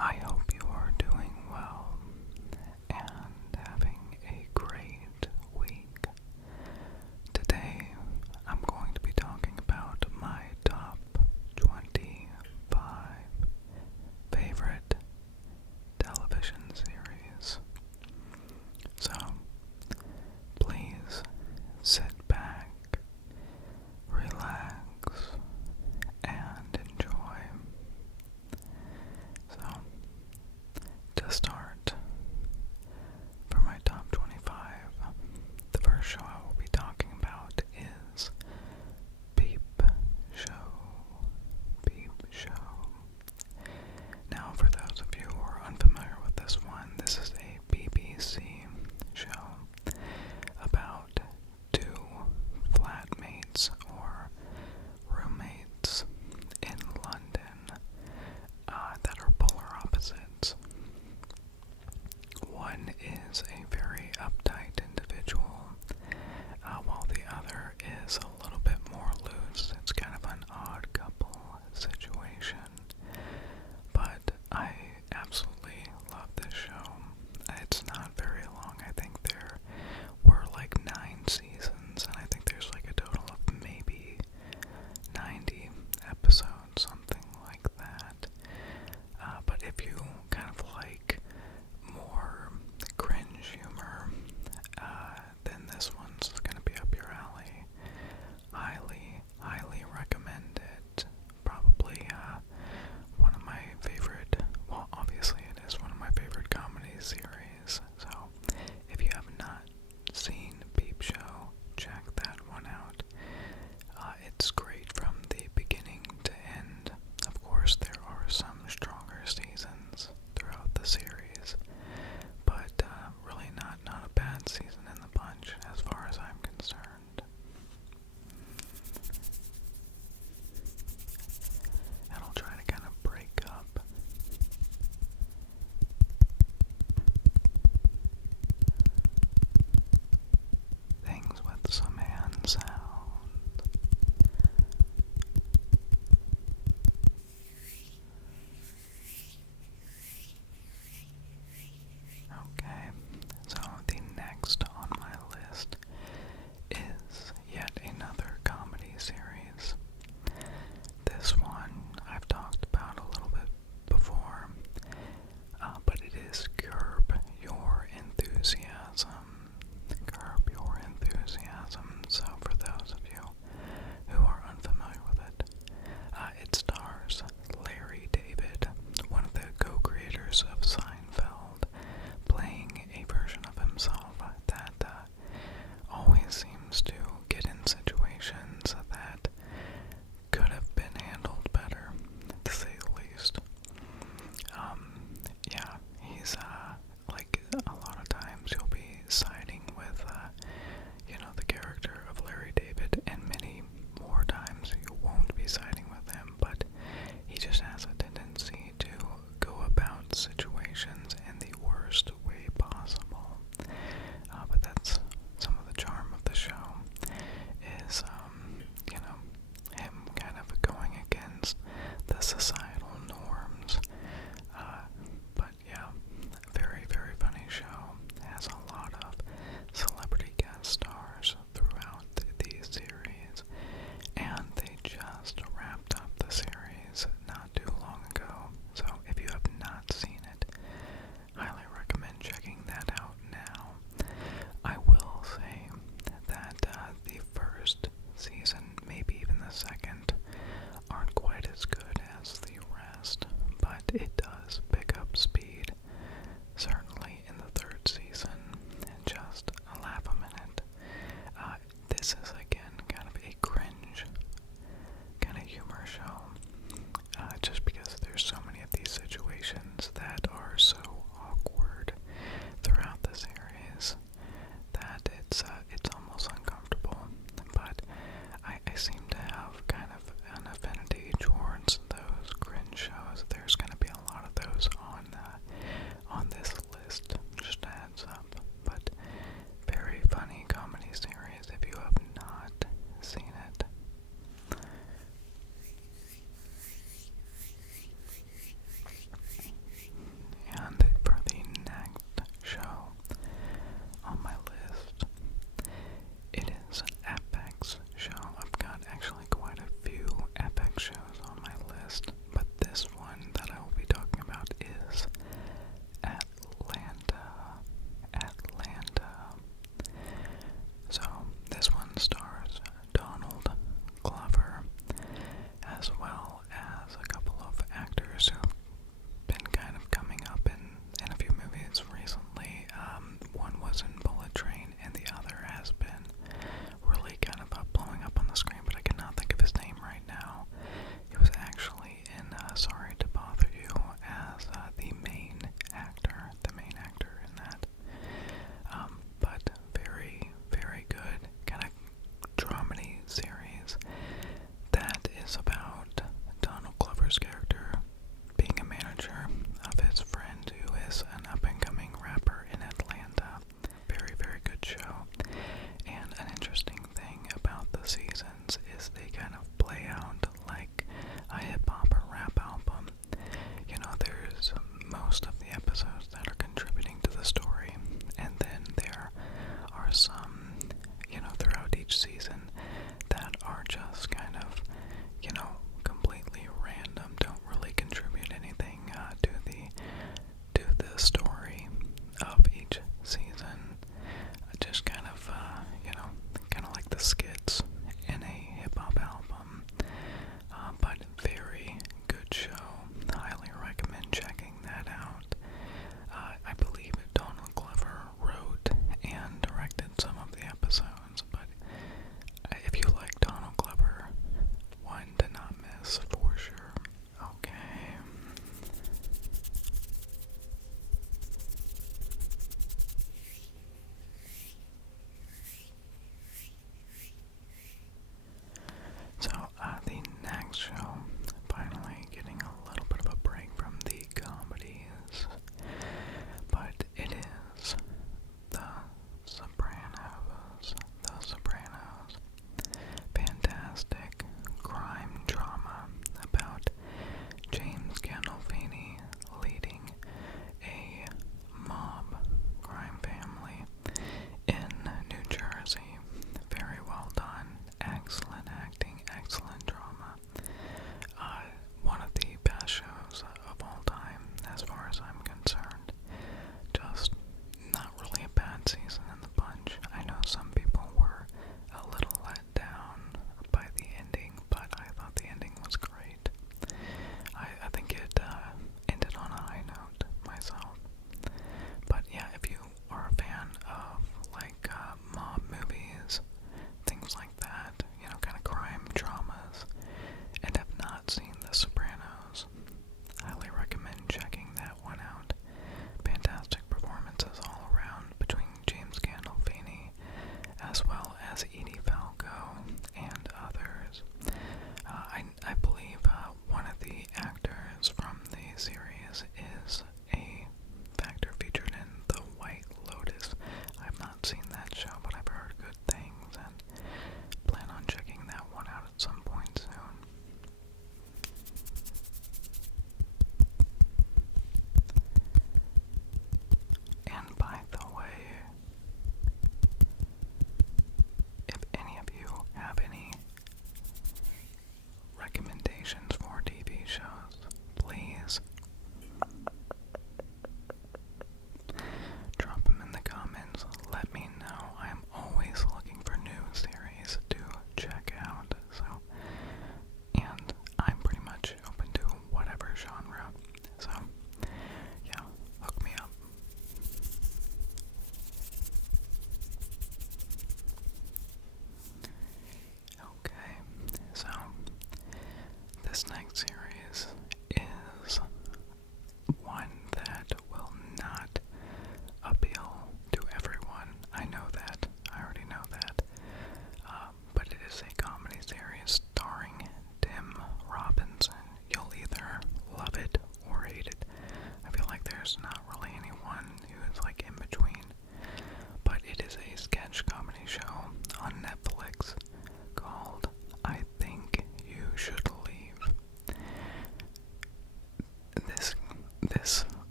I hope you are doing well and having a great week. Today, I'm going to be talking about my top 25 favorite television series. So, please sit back, relax, and enjoy. So, to start, for my top 25, the first show I will be talking about is Peep Show. Peep Show. Now, for those of you who are unfamiliar with this one, this is a BBC show about two flatmates or roommates in London that are polar opposites.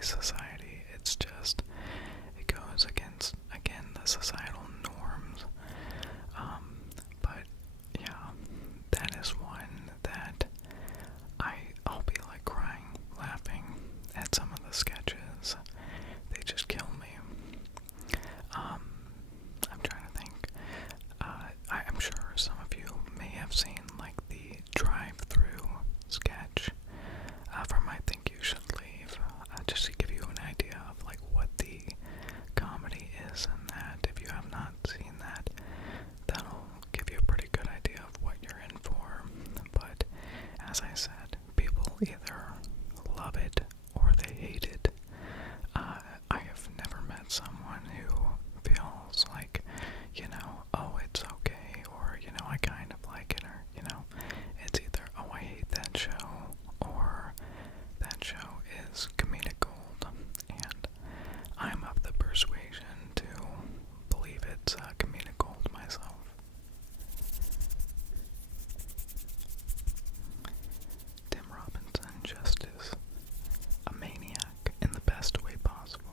today's society. It's just, it goes against, again, the societal norms. But yeah, that is one that I'll be like crying, laughing at some of the sketches. They just kill me. I'm trying to think. I'm sure some of you may have seen like the drive-through sketch from I Think You Should Leave, just to give you an idea of like what the comedy is in that. If you have not seen that, that'll give you a pretty good idea of what you're in for. But as I said, people either love it or they hate it. I have never met someone who feels like, oh, it's okay, or, I kind of like it, or, it's either, oh, I hate that show, or that show is comedic gold, and I'm of the persuasion to believe it's comedic gold myself. Tim Robinson just is a maniac in the best way possible.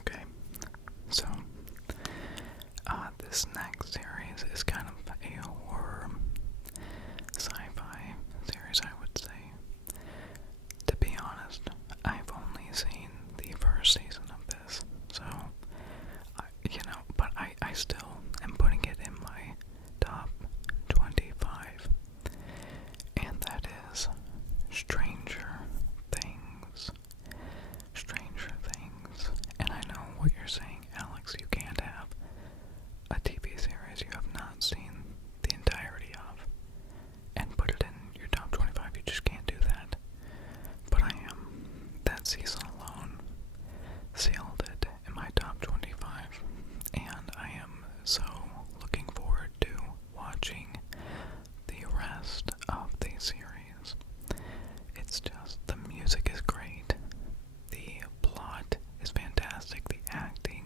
Okay, so this next series is kind of a horror sci-fi series, I would say. To be honest, I've only seen the first season of this, so, but I still am putting it in my top 25, and that is Stranger Things. Stranger Things. And I know what you're saying, Alex, you can't have a TV series you have not seen the entirety of and put it in your top 25. You just can't do that. But I am. That season alone sealed it in my top 25, and I am so looking forward to watching the rest of the series. It's just, the music is great, the plot is fantastic, the acting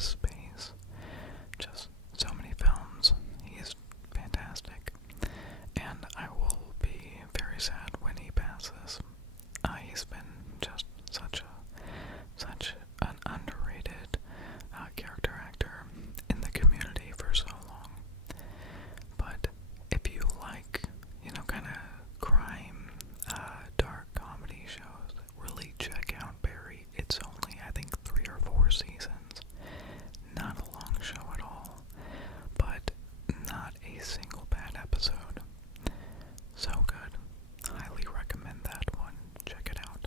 this space. Just so many films. He is fantastic. And I will be very sad when he passes. He's been just such an underrated character actor in the community for so long. But if you like, kind of crime, dark comedy shows, really check out Barry. It's only, I think, 3 or 4 seasons. Not a long show at all, but not a single bad episode. So good. Highly recommend that one. Check it out.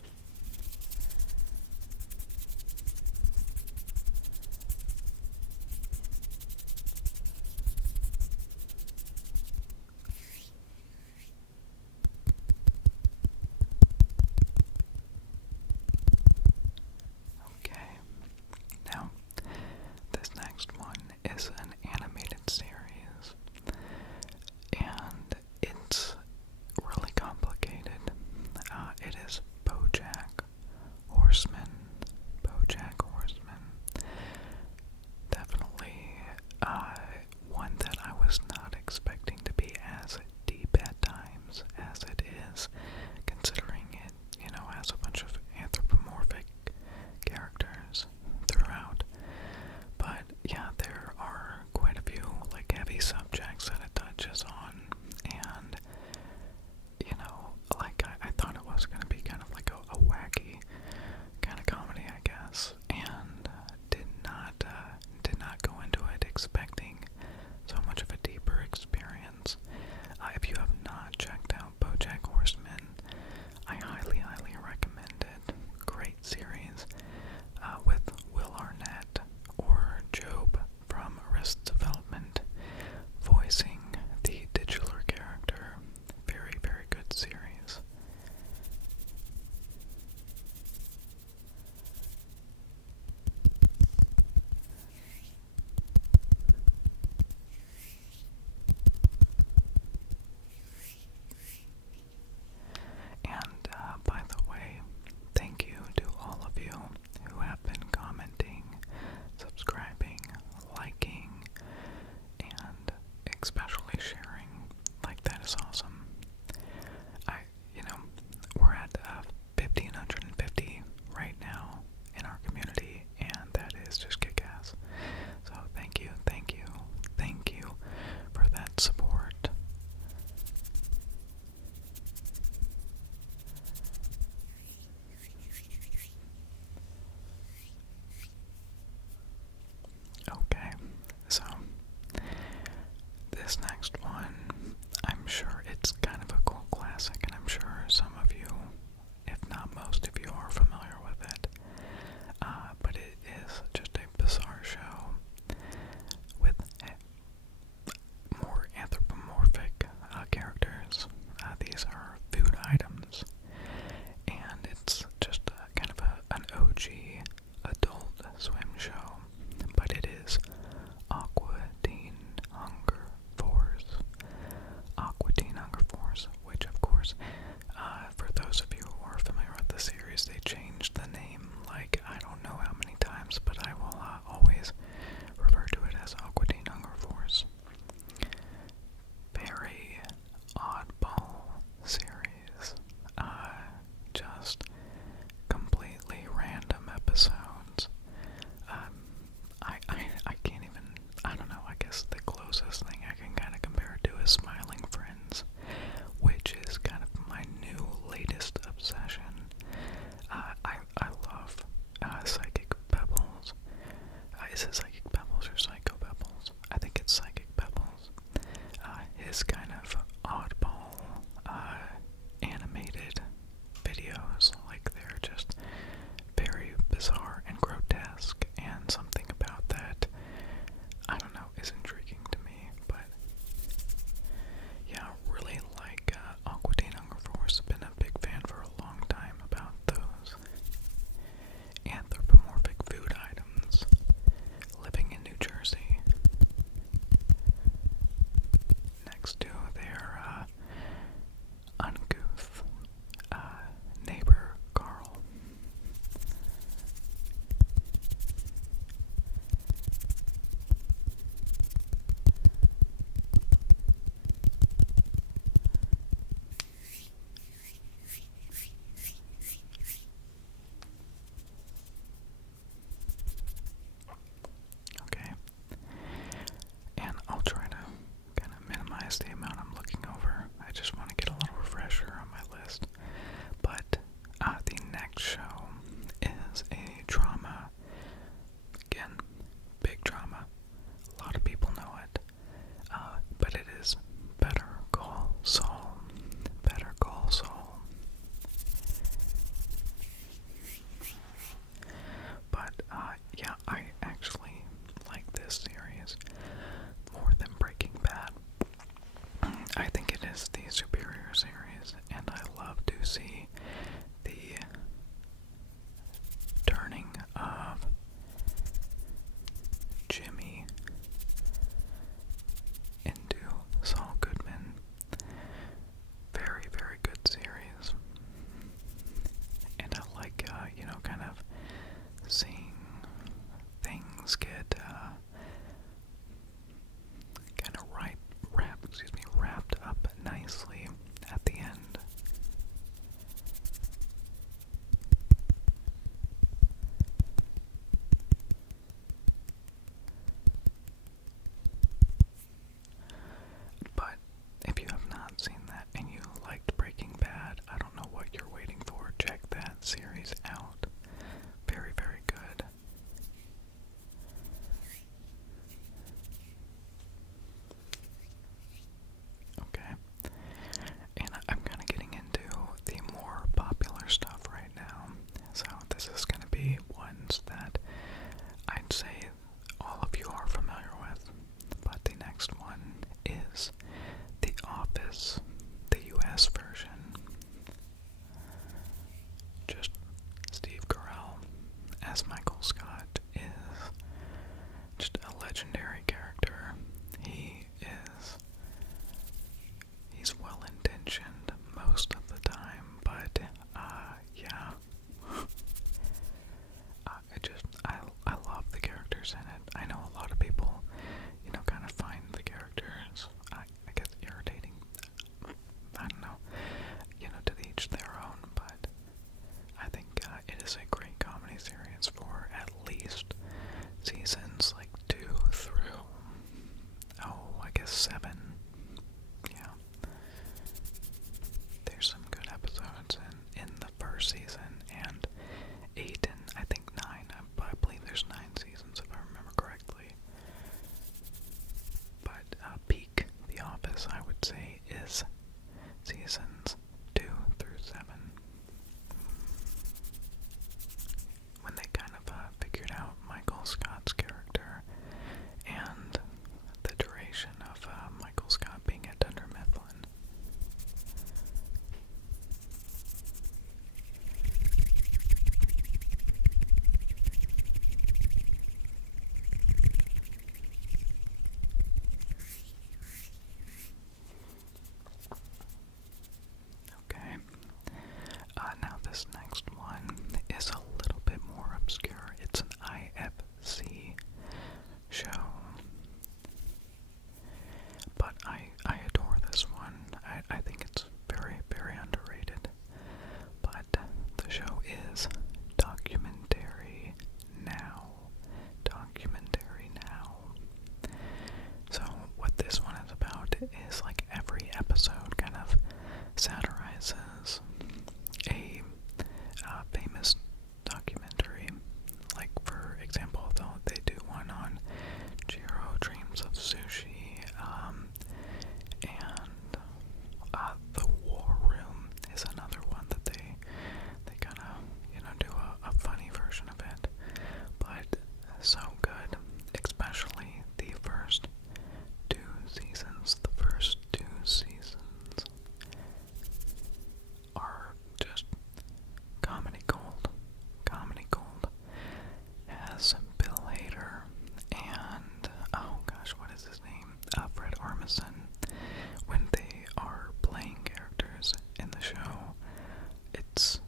Okay, now this next one is an animated series, and it's really complicated. It is BoJack Horseman. BoJack Horseman. Definitely one that I was not expecting to be as deep at times as it is, considering it, has a bunch of anthropomorphic characters throughout. But yeah, there are quite a few heavy subjects that it touches on, and I thought it was gonna be kind of like a wacky kind of comedy, I guess, and did not go into it expecting so much of a deeper experience. If you have not checked out BoJack Horseman, I highly recommend it. Great series with Will Arnett or Job from Arrested Development voicing the titular character. Very good series. mentioned most of the time, but yeah. I love the characters in it. I know a lot of people, kind of find the characters, I guess, irritating. I don't know, to each their own, but I think it is a great comedy series for at least seasons like 2 through, I guess 7. Yeah. There's some good episodes in the first season, and 8 and I think 9. I believe there's 9 seasons if I remember correctly. But peak The Office, I would say, is seasons 2 through 7. When they kind of figured out Michael Scott's character and the duration of Michael Scott being at Dunder Mifflin. Okay. Now this next one is a little bit more obscure. It's an IFC show. But I adore this one. I think it's very, very underrated. But the show is Documentary Now. Documentary Now. So what this one is about is like every episode kind of satirizes a famous documentary. Like, for example, they do one on Jiro Dreams of Sushi, and The War Room is another one that they kind of, do a funny version of it. But so good, especially the first 2 seasons. The first 2 seasons are just comedy gold. Comedy gold. Has Bill Hader and, oh gosh, what is his name? Fred Armisen. When they are playing characters in the show, it's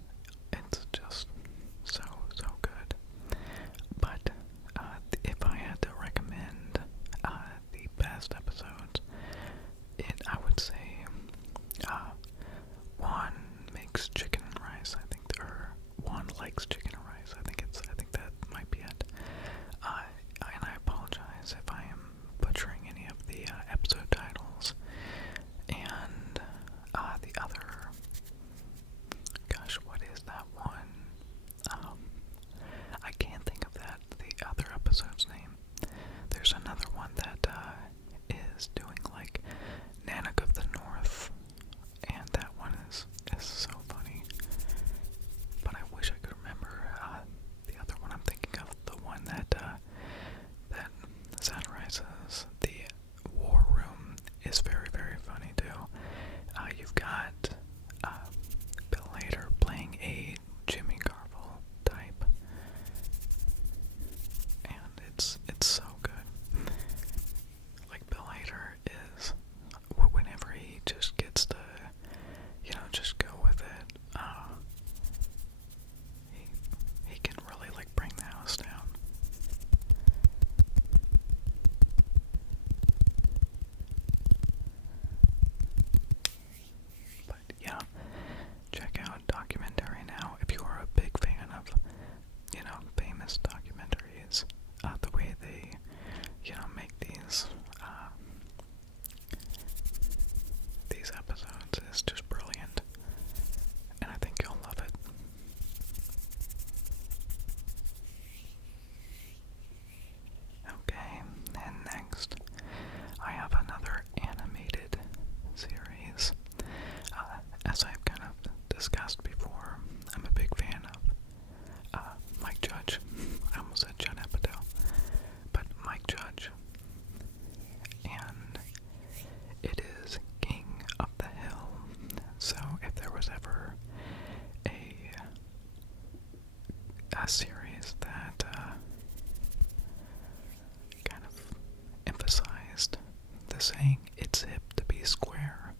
just so good. But if I had to recommend the best episodes, I would say Juan makes chicken and rice. I think, or Juan likes chicken and rice. I think that might be it. And I apologize if I am butchering any of the episode titles. And the other, gosh, what is that one? I can't think of the other episode's name. There's another one that is doing like Nanak of the North, and that one is so funny. But I wish I could remember the other one I'm thinking of, the one that satirizes the War Room, is very, very funny too. You've got Bill Hader playing a Jimmy Carville type, and it's so good. Like, Bill Hader is, whenever he just gets to, just go with it, he can really, like, bring the house down. But yeah, check out Documentary Now if you are a big fan of, famous documentaries. The way they, make these episodes is just brilliant, and I think you'll love it. Okay, and next I have another animated series. As I've kind of discussed before, I'm a big fan of Mike Judge. I almost said Judd Apatow, but Mike Judge. And it is King of the Hill. So if there was ever a series that kind of emphasized the saying, "It's hip to be square,"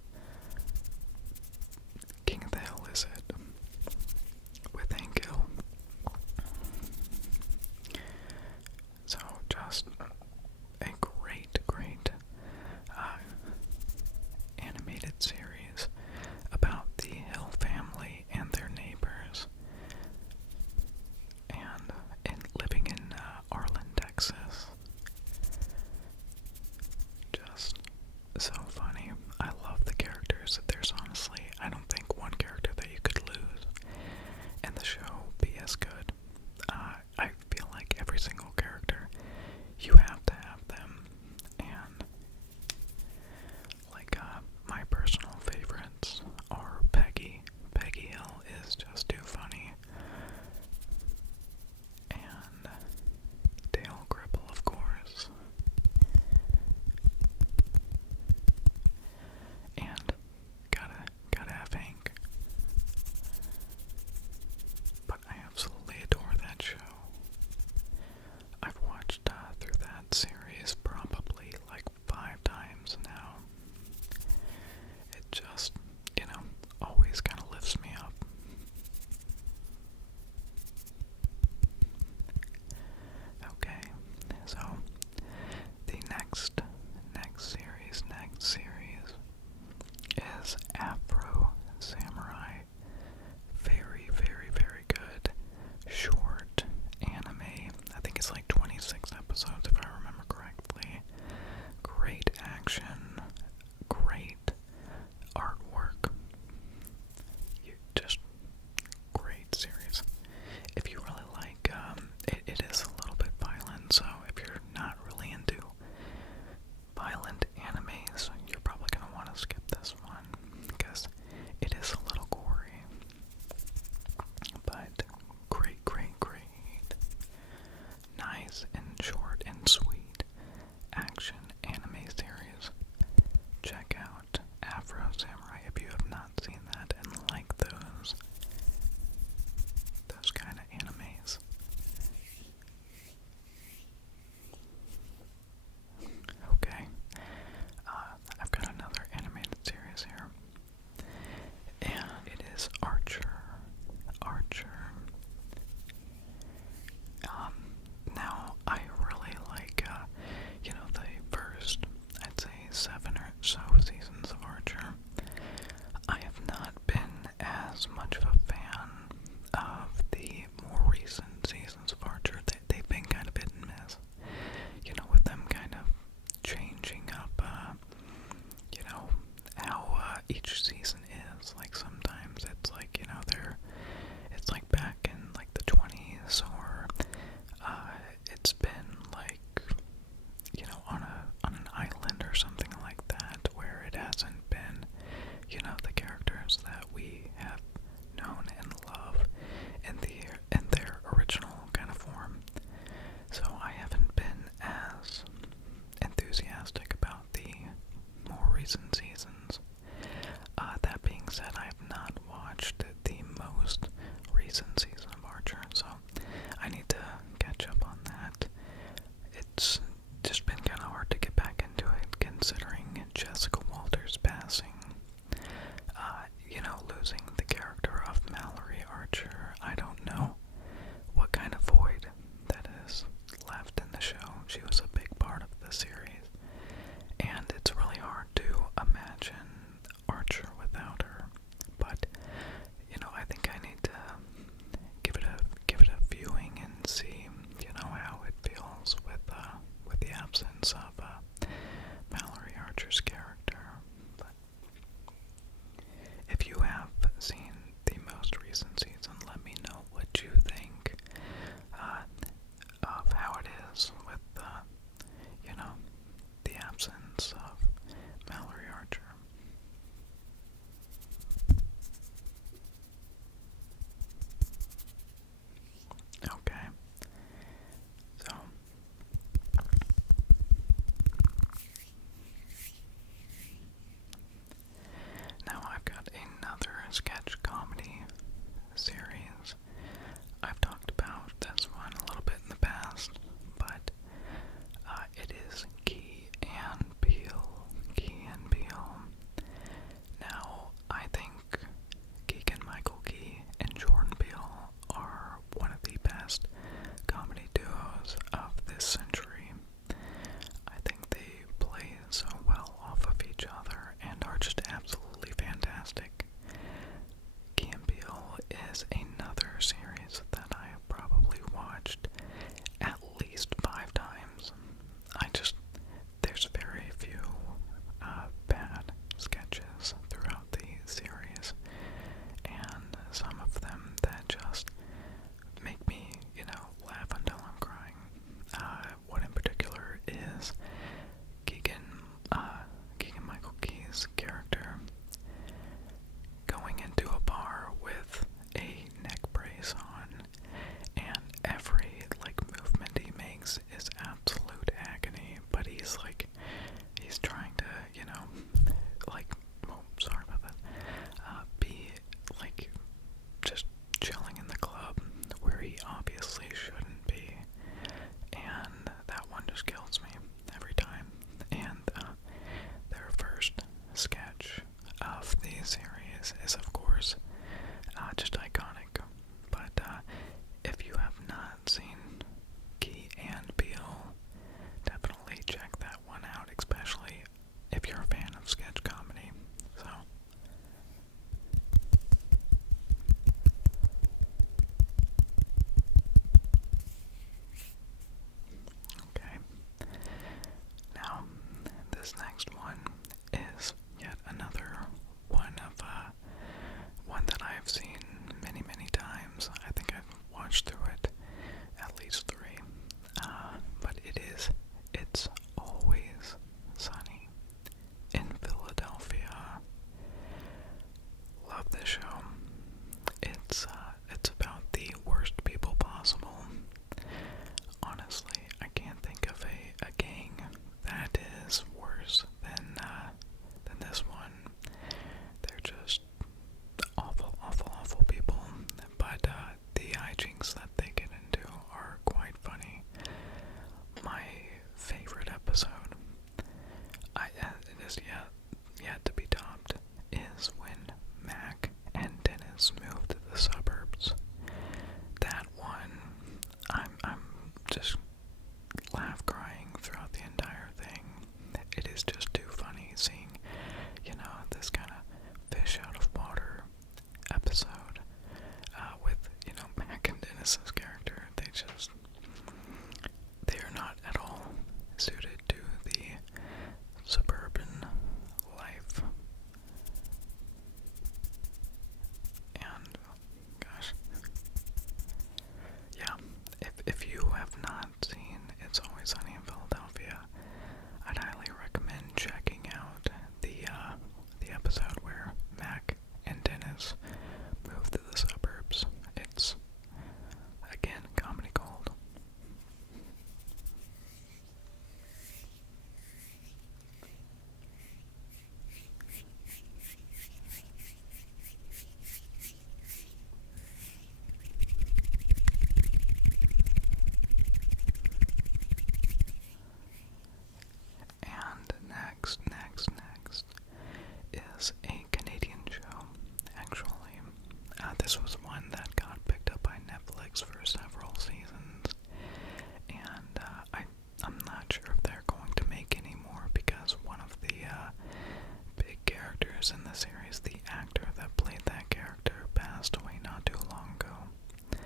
characters in the series. The actor that played that character passed away not too long ago.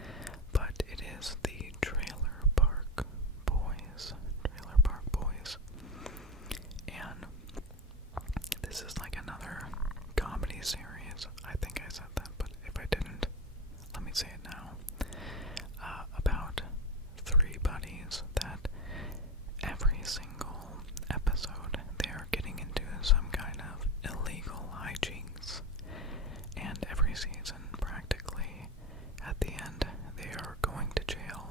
But it is the Trailer Park Boys. Trailer Park Boys. And this is like another comedy series. I think I said that, but if I didn't, let me say it now. About three buddies that every single episode they are getting into some kind of illegal hijinks. And every season, practically, at the end, they are going to jail.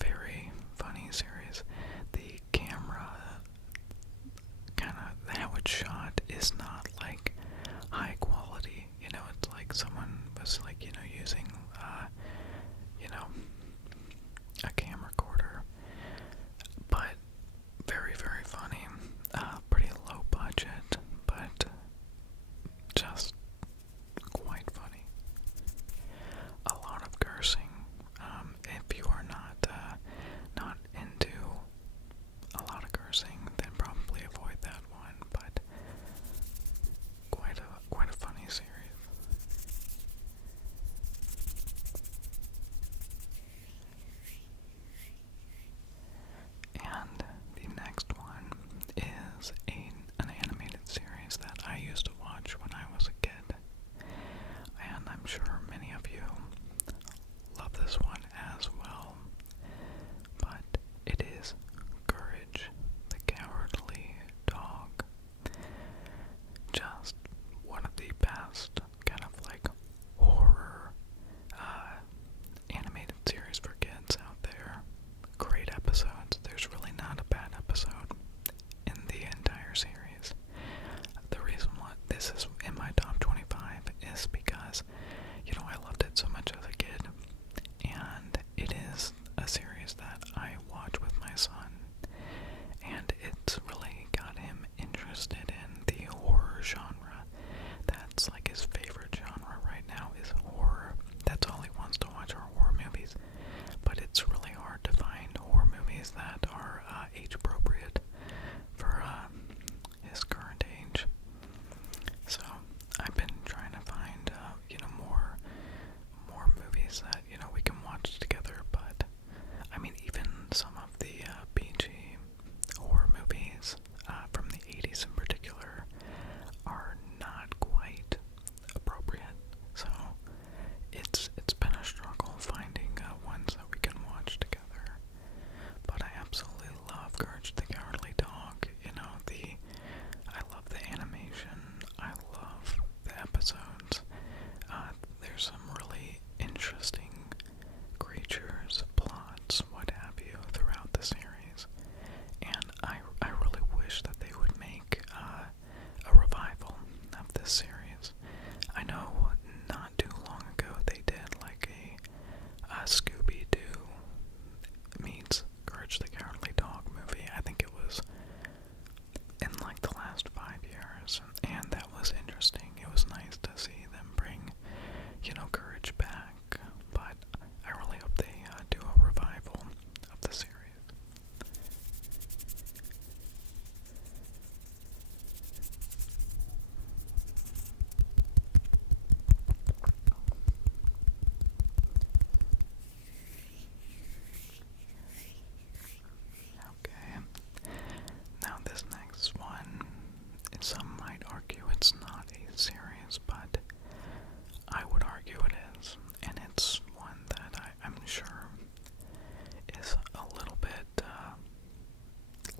Very funny series. The camera, kind of how it's shot, is not like high quality. You know, it's like someone was like, you know, using, a camcorder. But very, very funny. Pretty low budget, but just quite funny. A lot of cursing. If you are not into a lot of cursing, then probably avoid that one. But quite a funny series. And the next one is an animated series that I used to watch when I was a kid. And I'm sure many of you love this one as well. But it is Courage the Cowardly Dog. Just one of the best kind of like horror animated series for kids out there. Great episodes. There's really not a bad episode in the entire series. The reason why this is in my top 25 is because, you know, I loved it so much as a kid, and it is a series that I watch with my son, and it's really got him interested in the horror genre. That's like his favorite genre right now is horror. That's all he wants to watch are horror movies. But it's really hard to find horror movies that are age appropriate for his current age. So I've been trying to find more movies that we can watch together. But I mean, even some of the PG horror movies from the 80s in particular are not quite appropriate. So it's been a struggle finding ones that we can watch together. But I absolutely love Courage the Cowardly Dog. I love the animation. I love the episodes. There's some really interesting creatures, plots, what have you, throughout the series. And I really wish that they would make a revival of this series. I know not too long ago they did like a Scooby-Doo meets Courage the Cowardly Dog movie. I think it was in like the last 5 years, and that was interesting. It was nice to see them bring, Courage back, but I really hope they do a revival of the series. Okay, now this next one, some might argue it's not a series, but I would argue it is, and it's one that I'm sure is a little bit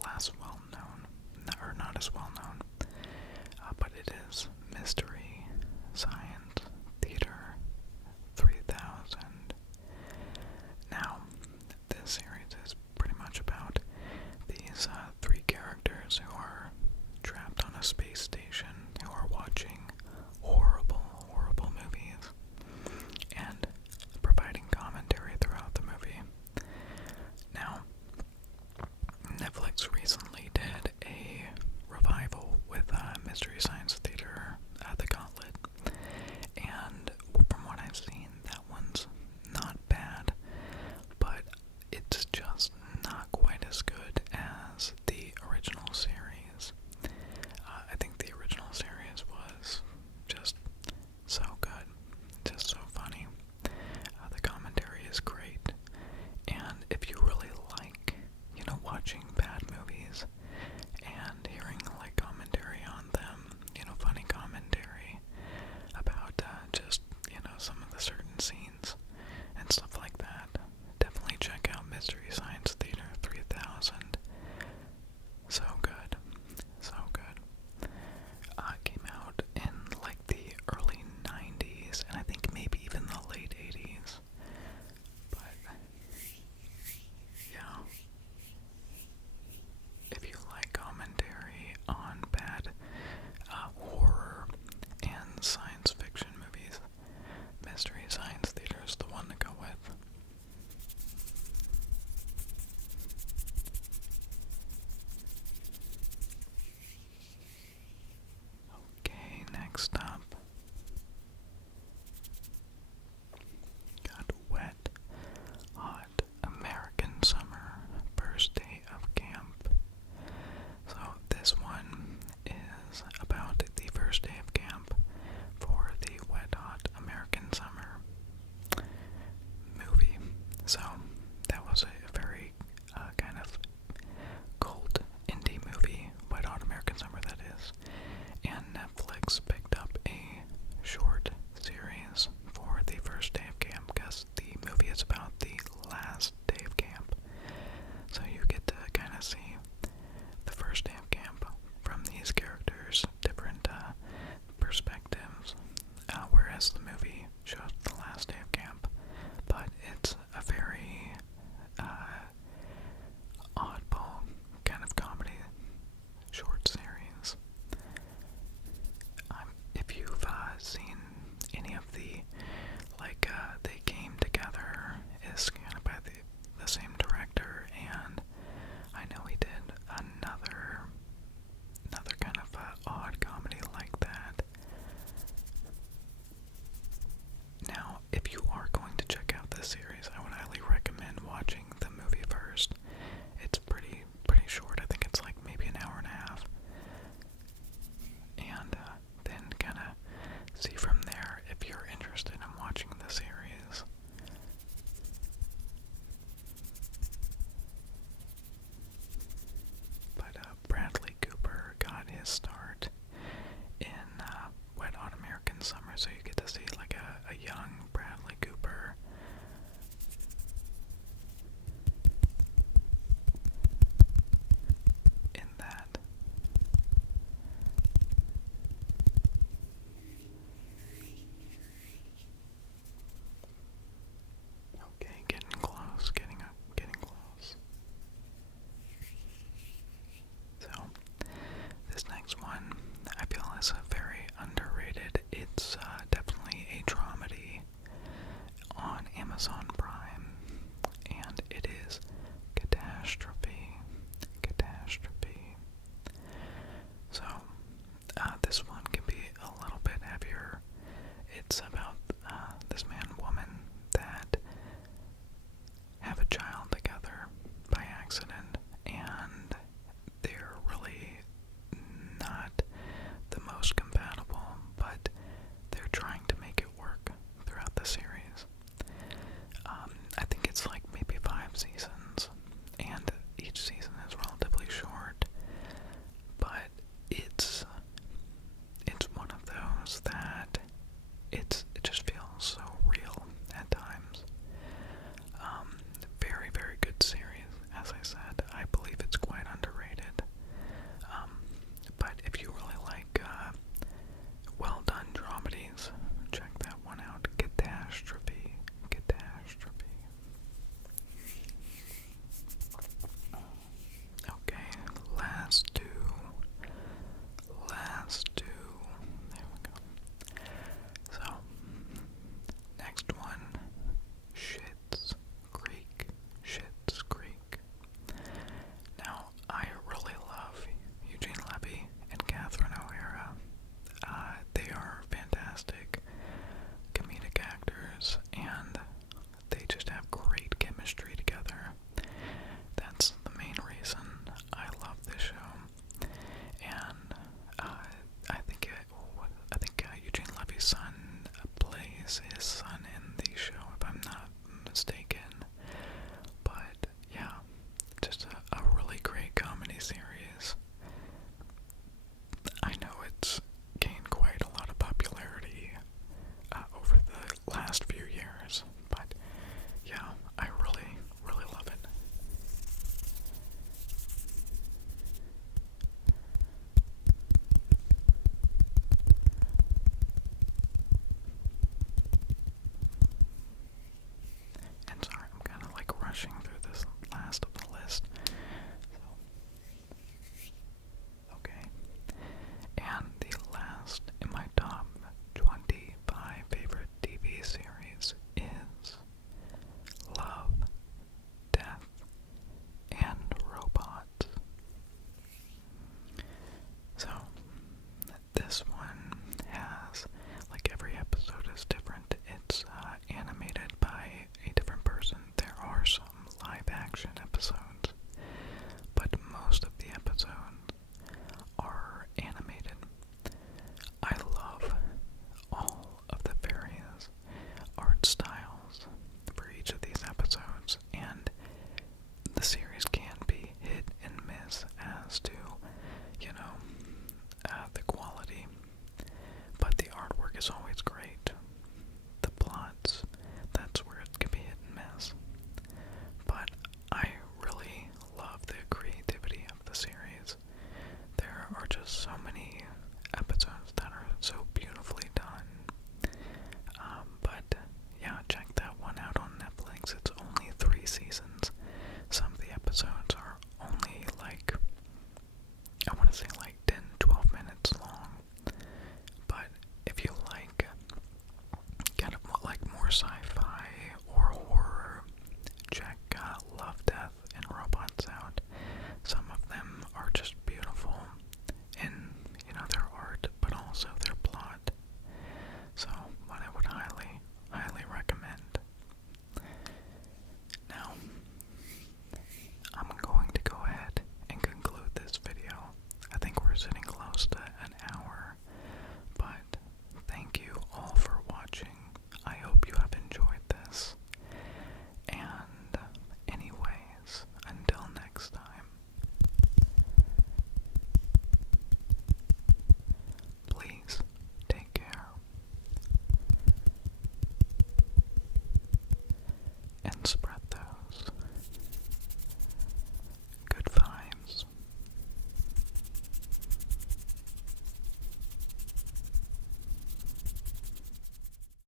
less well known, or not as well known, but it is Mystery Science Theater 3000. Now, this series is pretty much about these three characters who are trapped on a space station, who are watching horrible, horrible movies, and providing commentary throughout the movie. Now, Netflix recently did a revival with Mystery Science Theater, The Gauntlet, and from what I've seen, that one's not bad, but it's just not quite as good as the original series. I think the original series next time.